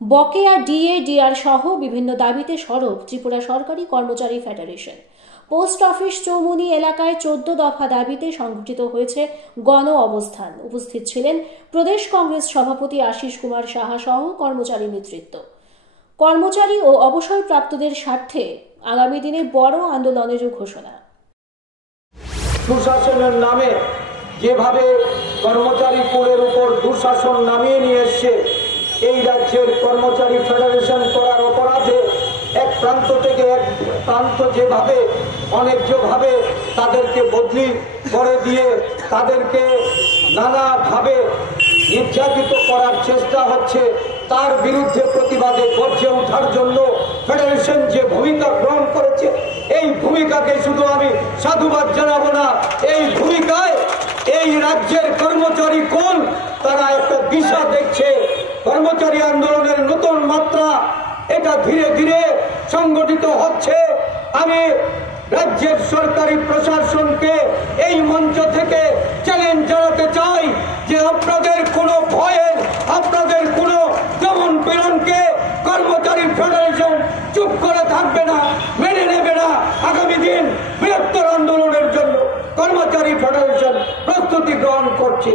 বকেয়া DA DR সহ বিভিন্ন দাবিতে সরব ত্রিপুরা সরকারি কর্মচারী ফেডারেশন। পোস্ট অফিস চৌমুনি এলাকায় 14 দফা দাবিতে সংগঠিত হয়েছে গণ অবস্থান। উপস্থিত ছিলেন প্রদেশ কংগ্রেস সভাপতি আশিস কুমার সাহা সহ কর্মচারী নেতৃত্ব। কর্মচারী ও অবসরপ্রাপ্তদের স্বার্থে আগামী দিনে বড় আন্দোলনেরও ঘোষণা। সুশাসনের নামে যেভাবে কর্মচারী কুলের উপর দুঃশাসন নামিয়ে নিয়ে এসছে, এই রাজ্যের কর্মচারী ফেডারেশন করার অপরাধে এক প্রান্ত থেকে এক প্রান্ত যেভাবে অন্যায্যভাবে তাদেরকে বদলি করে দিয়ে তাদেরকে নানাভাবে নির্যাতিত করার চেষ্টা হচ্ছে, তার বিরুদ্ধে প্রতিবাদে গর্জে ওঠার জন্য ফেডারেশন যে ভূমিকা গ্রহণ করেছে, এই ভূমিকাকে শুধু আমি সাধুবাদ জানাবো না, এই ভূমিকায় এই রাজ্যের কর্মচারী কোন তারা একটা দিশা দেখছে। কর্মচারী আন্দোলনের নতুন মাত্রা এটা ধীরে ধীরে সংগঠিত হচ্ছে। আমি রাজ্যের সরকারি প্রশাসনকে এই মঞ্চ থেকে চ্যালেঞ্জ জানাতে চাই যে আপনাদের কোনো ভয়ের, আপনাদের কোনো দমন পীড়নকে কর্মচারী ফেডারেশন চুপ করে থাকবে না, মেনে নেবে না। আগামী দিন বৃহত্তর আন্দোলনের জন্য কর্মচারী ফেডারেশন প্রস্তুতি গ্রহণ করছে।